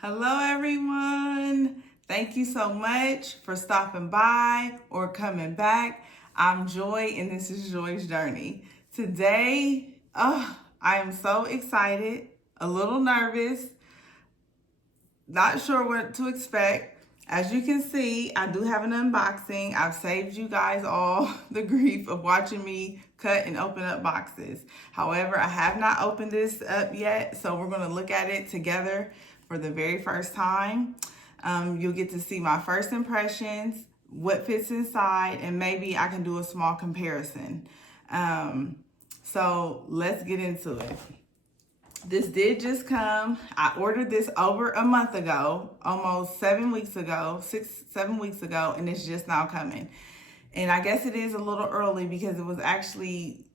Hello, everyone. Thank you so much for stopping by or coming back. I'm Joy, and this is Joy's Journey. Today, I am so excited, a little nervous, not sure what to expect. As you can see, I do have an unboxing. I've saved you guys all the grief of watching me cut and open up boxes. However, I have not opened this up yet, so we're going to look at it together for the very first time. You'll get to see my first impressions, what fits inside, and maybe I can do a small comparison. So let's get into it. This did just come. I ordered this over a month ago, almost 7 weeks ago, 7 weeks ago, and it's just now coming. And I guess it is a little early because it was actually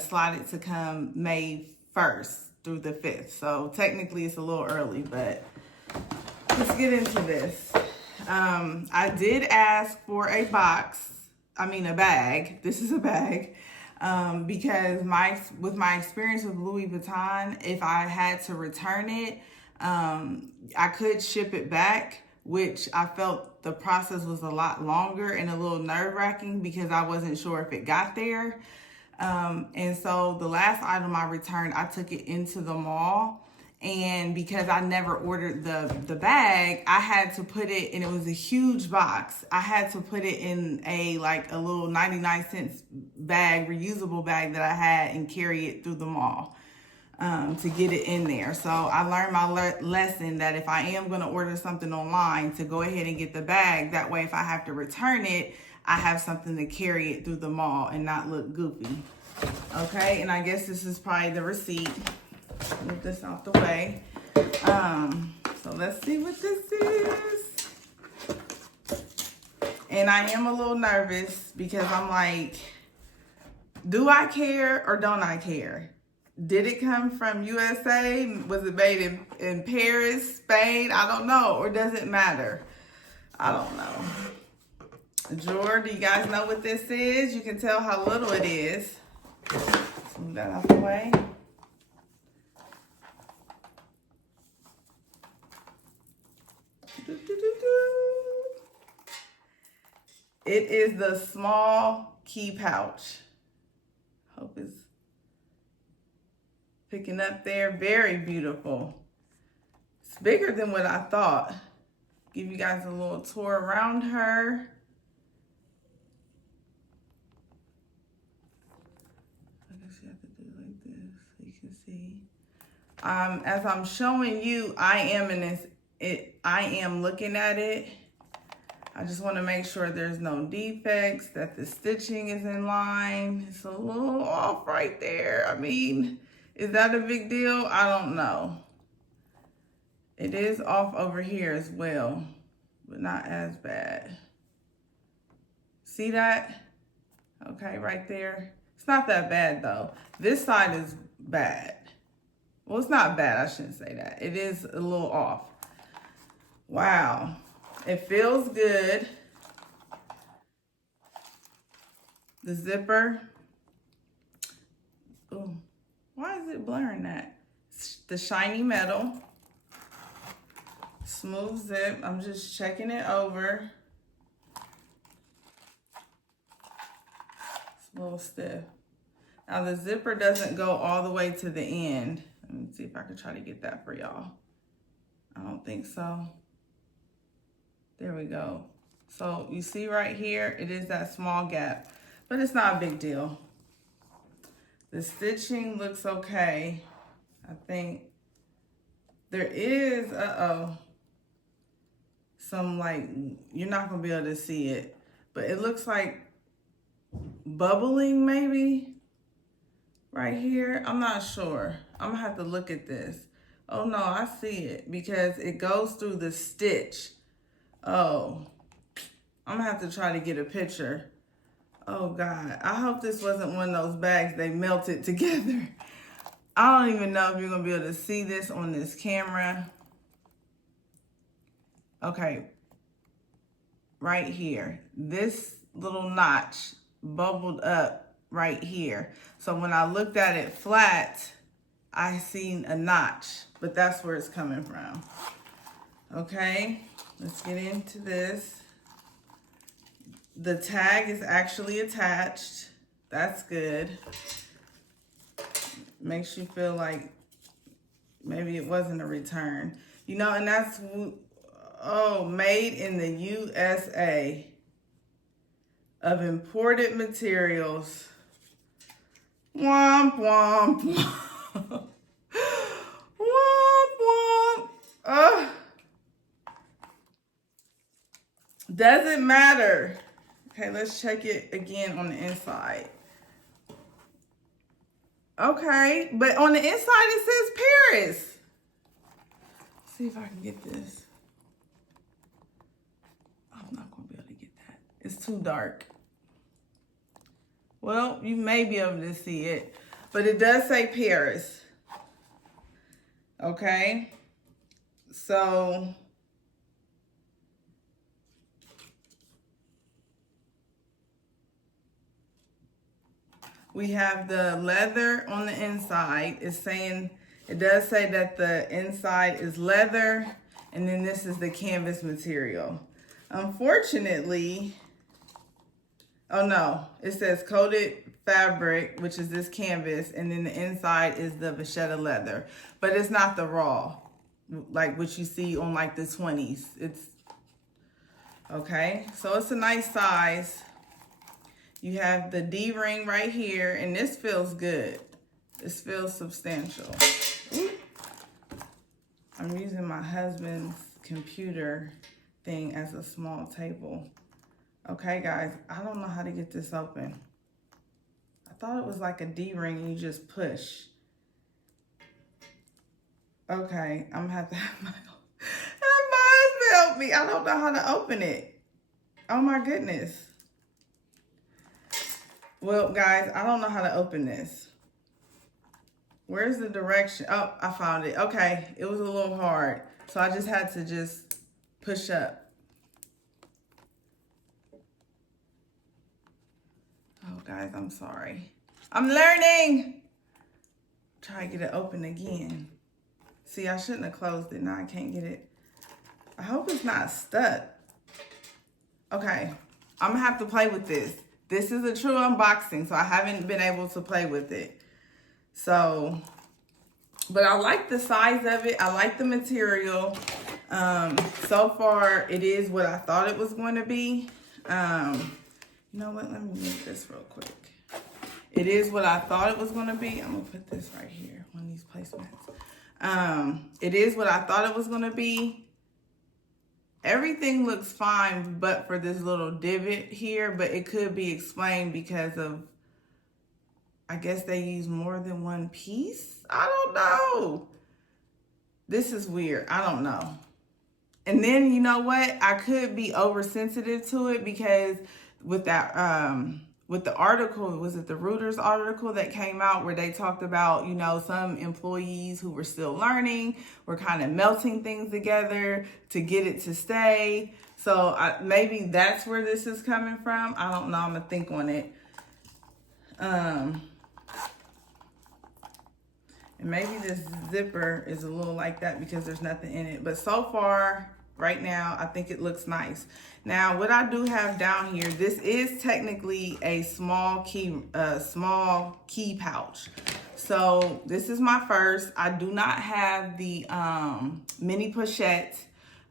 slotted to come May 1st through the 5th. So technically it's a little early, but let's get into this. I did ask for a bag. This is a bag. Because with my experience with Louis Vuitton, if I had to return it, I could ship it back, which I felt the process was a lot longer and a little nerve-wracking because I wasn't sure if it got there. And so the last item I returned, I took it into the mall. And because I never ordered the bag, I had to put it, and it was a huge box. I had to put it in a little 99-cent bag, reusable bag that I had, and carry it through the mall to get it in there. So I learned my lesson that if I am going to order something online, to go ahead and get the bag. That way, if I have to return it, I have something to carry it through the mall and not look goofy. Okay, and I guess this is probably the receipt. Move this out the way. So let's see what this is. And I am a little nervous because I'm like, do I care or don't I care? Did it come from USA? Was it made in Paris, Spain? I don't know. Or does it matter? I don't know. Drawer, do you guys know what this is? You can tell how little it is. Let's move that out the way. It is the small key pouch. Hope it's picking up there. Very beautiful. It's bigger than what I thought. Give you guys a little tour around her. I guess you have to do it like this so you can see. As I'm showing you, I am looking at it. I just want to make sure there's no defects, that the stitching is in line. It's a little off right there. I mean, is that a big deal? I don't know. It is off over here as well, but not as bad. See that? Okay, right there. It's not that bad though. This side is bad. Well, it's not bad. I shouldn't say that. It is a little off. Wow. It feels good. The zipper. Ooh, why is it blurring that? The shiny metal. Smooth zip. I'm just checking it over. It's a little stiff. Now the zipper doesn't go all the way to the end. Let me see if I can try to get that for y'all. I don't think so. There we go. So you see right here, it is that small gap, but it's not a big deal. The stitching looks okay. I think there is, some you're not gonna be able to see it, but it looks like bubbling maybe right here. I'm not sure. I'm gonna have to look at this. Oh no, I see it because it goes through the stitch. Oh, I'm gonna have to try to get a picture. Oh God, I hope this wasn't one of those bags they melted together. I don't even know if you're gonna be able to see this on this camera. Okay, right here. This little notch bubbled up right here. So when I looked at it flat, I seen a notch, but that's where it's coming from. Okay, let's get into this. The tag is actually attached. That's good. Makes you feel like maybe it wasn't a return. You know, and that's, oh, made in the USA of imported materials. Womp, womp, womp. Womp, womp. Doesn't matter. Okay, let's check it again on the inside. Okay, but on the inside it says Paris. Let's see if I can get this. I'm not gonna be able to get that. It's too dark. Well, you may be able to see it, but it does say Paris. Okay, so we have the leather on the inside. It's saying, it does say that the inside is leather, and then this is the canvas material. Unfortunately, oh no, it says coated fabric, which is this canvas, and then the inside is the vachetta leather. But it's not the raw, like what you see on like the 20s. It's, okay, so it's a nice size. You have the D-ring right here, and this feels good. This feels substantial. I'm using my husband's computer thing as a small table. Okay, guys, I don't know how to get this open. I thought it was like a D-ring and you just push. Okay, I'm gonna have to have my husband help me. I don't know how to open it. Oh my goodness. Well, guys, I don't know how to open this. Where's the direction? Oh, I found it. Okay, it was a little hard. So I just had to just push up. Oh, guys, I'm sorry. I'm learning. Try to get it open again. See, I shouldn't have closed it. Now I can't get it. I hope it's not stuck. Okay, I'm gonna have to play with this. This is a true unboxing, so I haven't been able to play with it. So, but I like the size of it. I like the material. So far, it is what I thought it was going to be. You know what? Let me move this real quick. It is what I thought it was going to be. I'm going to put this right here, one of these placemats. It is what I thought it was going to be. Everything looks fine, but for this little divot here, but it could be explained because of, I guess they use more than one piece. I don't know. This is weird. I don't know. And then, you know what? I could be oversensitive to it because with that, with the article, was it the Reuters article that came out where they talked about, you know, some employees who were still learning were kind of melting things together to get it to stay. So maybe that's where this is coming from. I don't know. I'm going to think on it. And maybe this zipper is a little like that because there's nothing in it. But so far, right now, I think it looks nice. Now, what I do have down here, this is technically a small key pouch. So this is my first. I do not have the mini pochette.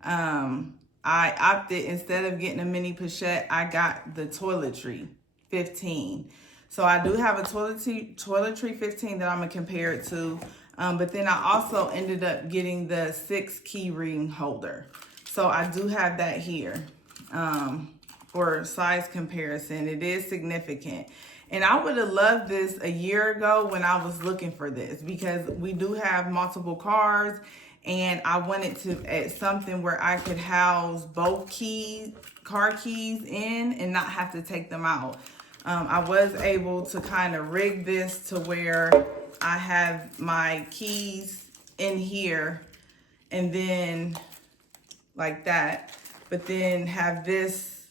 I opted, instead of getting a mini pochette, I got the toiletry 15. So I do have a toiletry 15 that I'm gonna compare it to. But then I also ended up getting the 6 key ring holder. So I do have that here for size comparison. It is significant. And I would have loved this a year ago when I was looking for this because we do have multiple cars and I wanted to add something where I could house both car keys in and not have to take them out. I was able to kind of rig this to where I have my keys in here and then like that, but then have this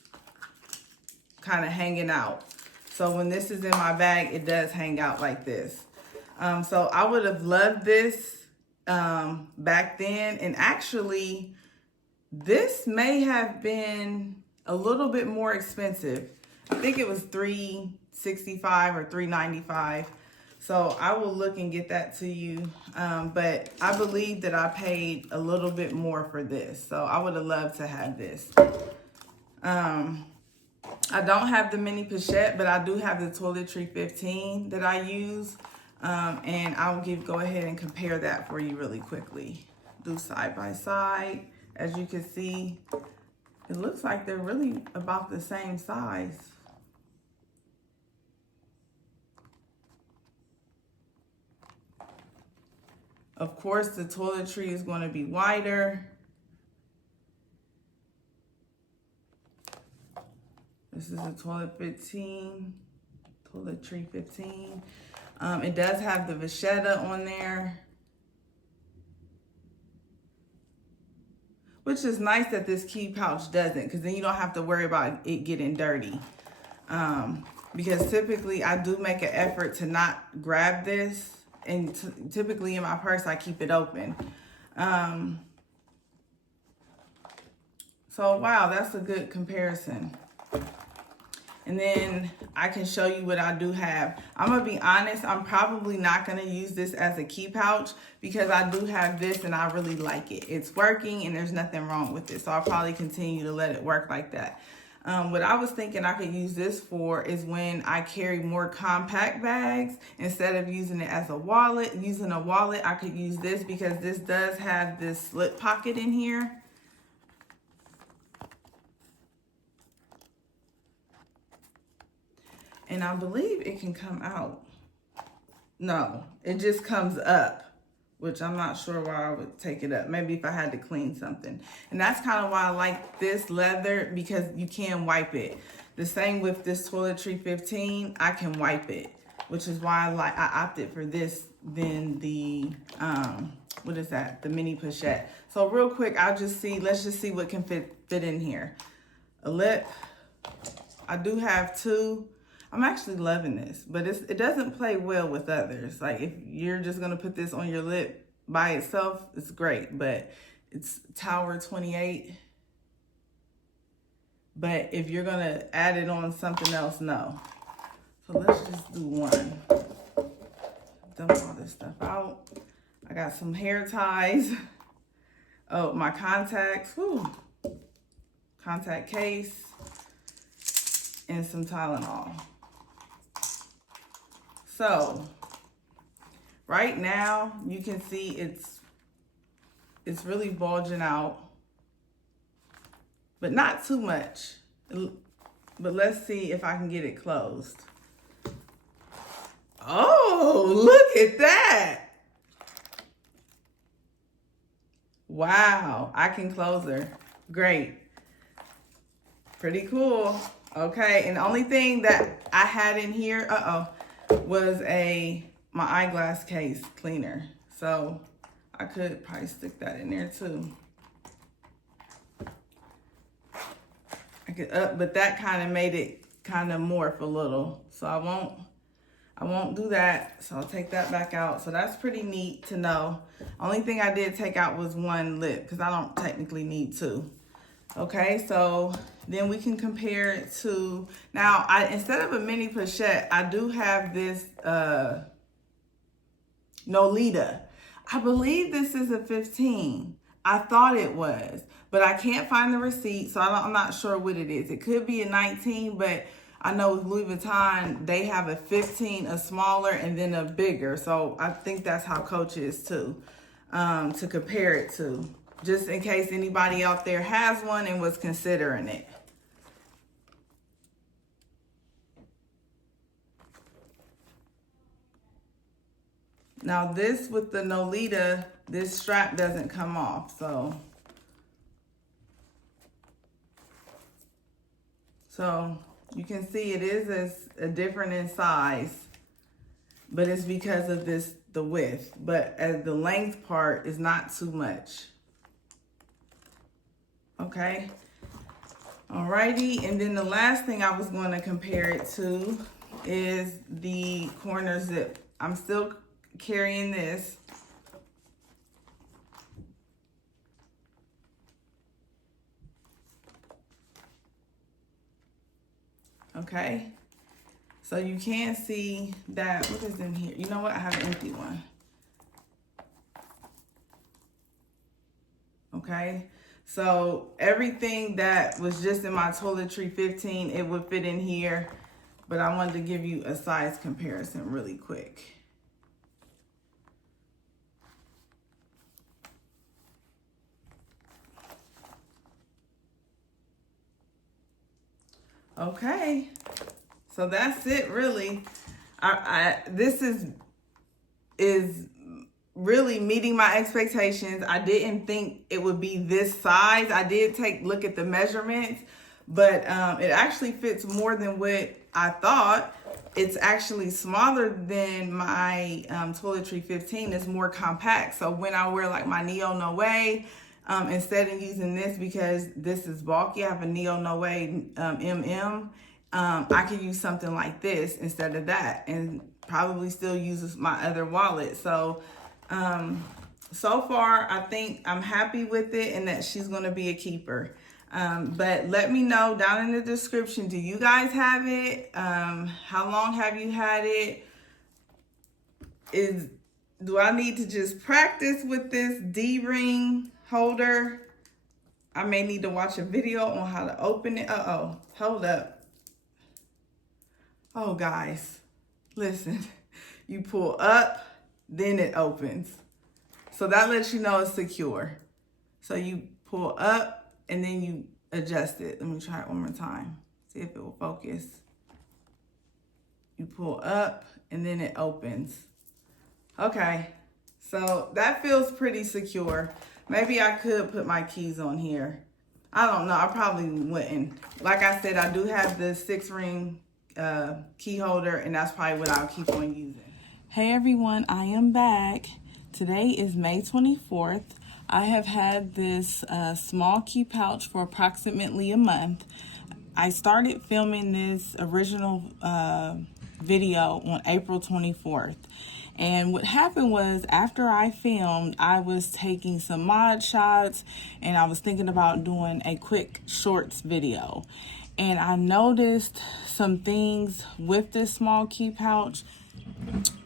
kind of hanging out. So when this is in my bag, it does hang out like this. So I would have loved this back then. And actually, This may have been a little bit more expensive. I think it was $365 or $395. So I will look and get that to you. But I believe that I paid a little bit more for this. So I would have loved to have this. I don't have the mini pochette, but I do have the Toiletry 15 that I use. And I'll go ahead and compare that for you really quickly. Do side by side. As you can see, it looks like they're really about the same size. Of course, the toiletry is going to be wider. This is a Toiletry 15. It does have the vachetta on there, which is nice that this key pouch doesn't, because then you don't have to worry about it getting dirty. Because typically I do make an effort to not grab this, and typically in my purse I keep it open. So wow, that's a good comparison. And then I can show you what I do have. I'm gonna be honest, I'm probably not gonna use this as a key pouch because I do have this and I really like it. It's working and there's nothing wrong with it. So I'll probably continue to let it work like that. What I was thinking I could use this for is when I carry more compact bags, instead of using it as a wallet, I could use this because this does have this slip pocket in here. And I believe it can come out. No, it just comes up, which I'm not sure why I would take it up. Maybe if I had to clean something. And that's kind of why I like this leather, because you can wipe it. The same with this Toiletry 15, I can wipe it, which is why I opted for this than the, what is that? The mini pochette. So real quick, let's just see what can fit in here. A lip, I do have two. I'm actually loving this, but it doesn't play well with others. Like if you're just gonna put this on your lip by itself, it's great, but it's Tower 28. But if you're gonna add it on something else, no. So let's just do one. Dump all this stuff out. I got some hair ties. Oh, my contacts, whew. Contact case, and some Tylenol. So right now you can see it's really bulging out, but not too much. But let's see if I can get it closed. Oh, look at that. Wow, I can close her. Great. Pretty cool. Okay, and the only thing that I had in here, was my eyeglass case cleaner. So I could probably stick that in there too. But that kind of made it kind of morph a little. So I won't do that. So I'll take that back out. So that's pretty neat to know. Only thing I did take out was one lip because I don't technically need two. Okay, so then we can compare it to, now instead of a mini pochette, I do have this Nolita. I believe this is a 15. I thought it was, but I can't find the receipt, so I'm not sure what it is. It could be a 19, but I know with Louis Vuitton, they have a 15, a smaller, and then a bigger. So I think that's how Coach is too, to compare it to, just in case anybody out there has one and was considering it. Now this with the Nolita, this strap doesn't come off, so you can see it is a different in size, but it's because of the width. But as the length part is not too much. Okay. Alrighty, and then the last thing I was going to compare it to is the corner zip. I'm still carrying this. Okay. So you can see that, what is in here? You know what? I have an empty one. Okay. So everything that was just in my toiletry 15, it would fit in here. But I wanted to give you a size comparison really quick. Okay. So that's it really. This is really meeting my expectations. I didn't think it would be this size. I did look at the measurements, but it actually fits more than what I thought. It's actually smaller than my toiletry 15. It's more compact. So when I wear like my Neo No Way, instead of using this because this is bulky, I have a Neo No Way MM. I could use something like this instead of that, and probably still use my other wallet. So so far I think I'm happy with it and that she's going to be a keeper. But let me know down in the description, do you guys have it? How long have you had it? Do I need to just practice with this D-ring holder? I may need to watch a video on how to open it. Uh-oh, hold up. Oh, guys, listen, you pull up, then it opens. So that lets you know it's secure. So you pull up and then you adjust it. Let me try it one more time. See if it will focus. You pull up and then it opens. Okay, so that feels pretty secure. Maybe I could put my keys on here. I don't know, I probably wouldn't. Like I said, I do have the 6-ring key holder, and that's probably what I'll keep on using. Hey everyone, I am back. Today is May 24th. I have had this small key pouch for approximately a month. I started filming this original video on April 24th. And what happened was, after I filmed, I was taking some mod shots and I was thinking about doing a quick shorts video. And I noticed some things with this small key pouch.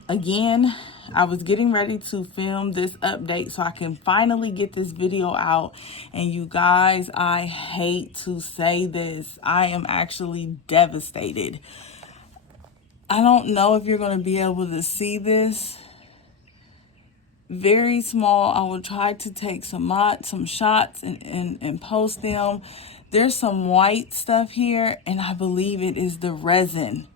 Again, I was getting ready to film this update so I can finally get this video out. And you guys, I hate to say this, I am actually devastated. I don't know if you're going to be able to see this. Very small. I will try to take some shots and post them. There's some white stuff here, and I believe it is the resin.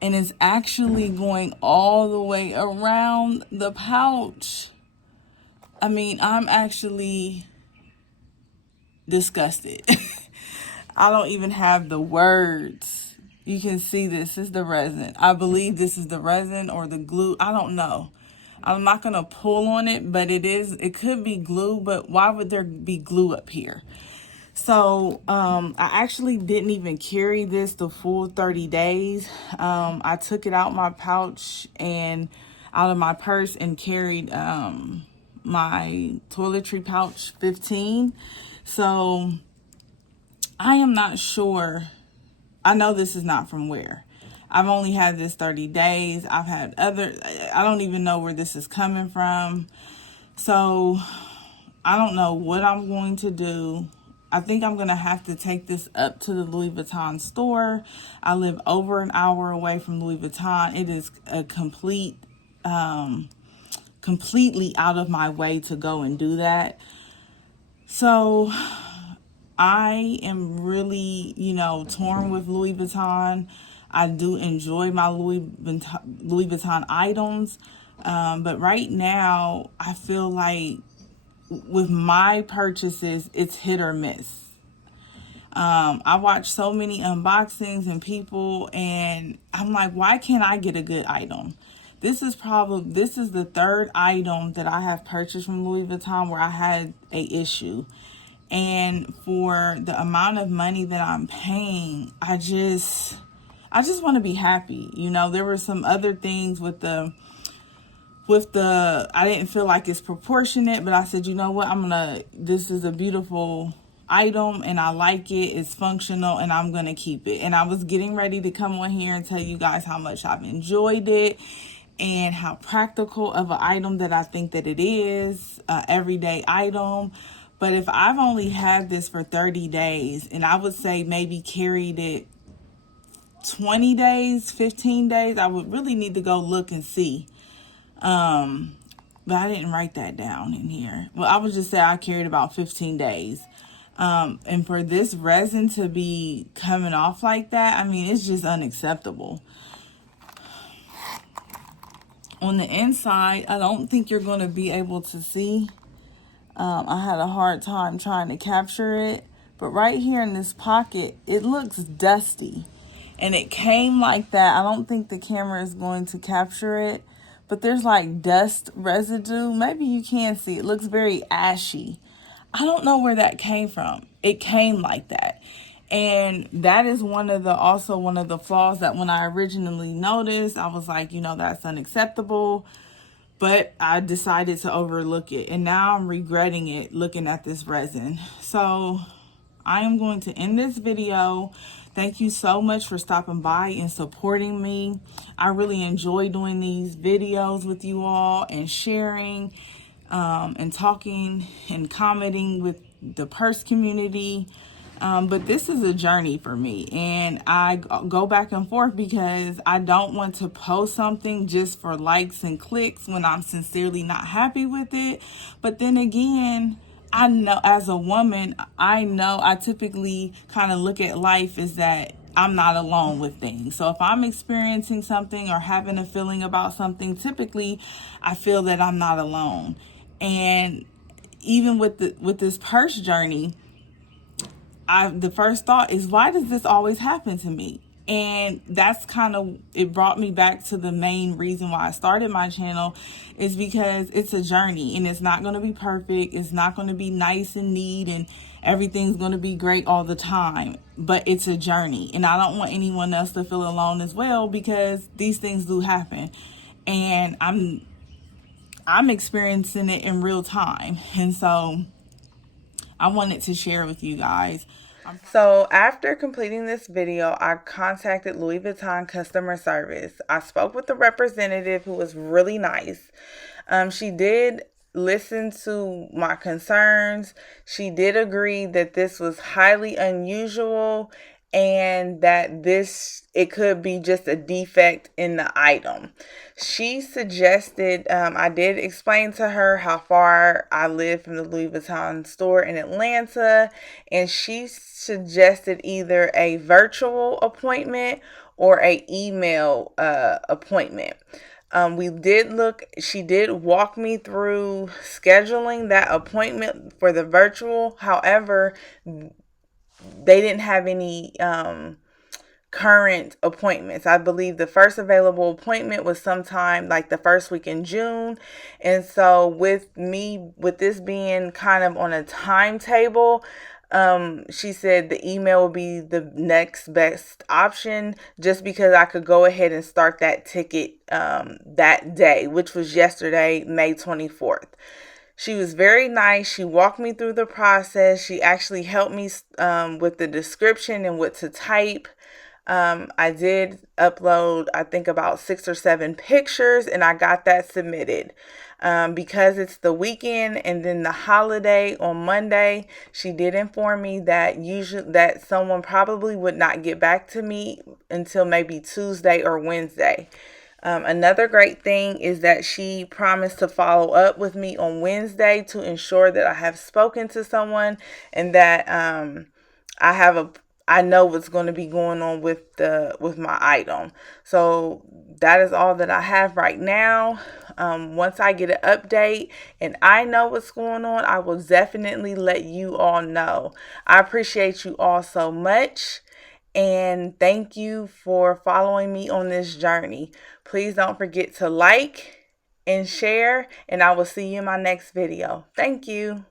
And it's actually going all the way around the pouch. I mean, I'm actually disgusted. I don't even have the words. You can see this is the resin. I believe this is the resin or the glue. I don't know. I'm not going to pull on it, but it could be glue, but why would there be glue up here? So I actually didn't even carry this the full 30 days. I took it out my pouch and out of my purse and carried my toiletry pouch 15. So I am not sure. I know this is not from where. I've only had this 30 days. I've had I don't even know where this is coming from. So I don't know what I'm going to do. I think I'm going to have to take this up to the Louis Vuitton store. I live over an hour away from Louis Vuitton. It is a completely out of my way to go and do that. So I am really, torn with Louis Vuitton. I do enjoy my Louis Vuitton items. But right now, I feel like with my purchases, it's hit or miss. I watch so many unboxings and people, and I'm like, why can't I get a good item? This is the third item that I have purchased from Louis Vuitton where I had a issue. And for the amount of money that I'm paying, I just want to be happy. There were some other things with the I didn't feel like it's proportionate, but I said, you know what, this is a beautiful item and I like it. It's functional and I'm going to keep it. And I was getting ready to come on here and tell you guys how much I've enjoyed it and how practical of an item that I think that it is, everyday item. But if I've only had this for 30 days and I would say maybe carried it 20 days, 15 days, I would really need to go look and see. But I didn't write that down in here. Well, I would just say I carried about 15 days. And for this resin to be coming off like that, I mean, it's just unacceptable. On the inside, I don't think you're going to be able to see. I had a hard time trying to capture it. But right here in this pocket, it looks dusty. And it came like that. I don't think the camera is going to capture it. But there's like dust residue. Maybe you can see. It looks very ashy. I don't know where that came from. It came like that. And that is also one of the flaws that when I originally noticed, I was like, that's unacceptable. But I decided to overlook it. And now I'm regretting it looking at this resin. So I am going to end this video. Thank you so much for stopping by and supporting me. I really enjoy doing these videos with you all and sharing and talking and commenting with the purse community. But this is a journey for me, and I go back and forth because I don't want to post something just for likes and clicks when I'm sincerely not happy with it. But then again, I know as a woman, I typically kind of look at life as that I'm not alone with things. So if I'm experiencing something or having a feeling about something, typically I feel that I'm not alone. And even with this purse journey, the first thought is, why does this always happen to me? And that's it brought me back to the main reason why I started my channel, is because it's a journey and it's not going to be perfect. It's not going to be nice and neat and everything's going to be great all the time, but it's a journey. And I don't want anyone else to feel alone as well, because these things do happen. And I'm experiencing it in real time. And so I wanted to share with you guys. So after completing this video, I contacted Louis Vuitton customer service. I spoke with the representative, who was really nice. She did listen to my concerns. She did agree that this was highly unusual and that it could be just a defect in the item. She suggested, I did explain to her how far I live from the Louis Vuitton store in Atlanta, and she suggested either a virtual appointment or a email appointment. She did walk me through scheduling that appointment for the virtual. However, they didn't have any current appointments. I believe the first available appointment was sometime like the first week in June. And so with this being kind of on a timetable, she said the email will be the next best option, just because I could go ahead and start that ticket that day, which was yesterday, May 24th. She was very nice. She walked me through the process. She actually helped me with the description and what to type. I did upload, I think, about 6 or 7 pictures, and I got that submitted. Because it's the weekend and then the holiday on Monday, she did inform me that someone probably would not get back to me until maybe Tuesday or Wednesday. Another great thing is that she promised to follow up with me on Wednesday to ensure that I have spoken to someone and that I know what's going to be going on with my item. So that is all that I have right now. Once I get an update and I know what's going on, I will definitely let you all know. I appreciate you all so much. And thank you for following me on this journey. Please don't forget to like and share, and I will see you in my next video. Thank you.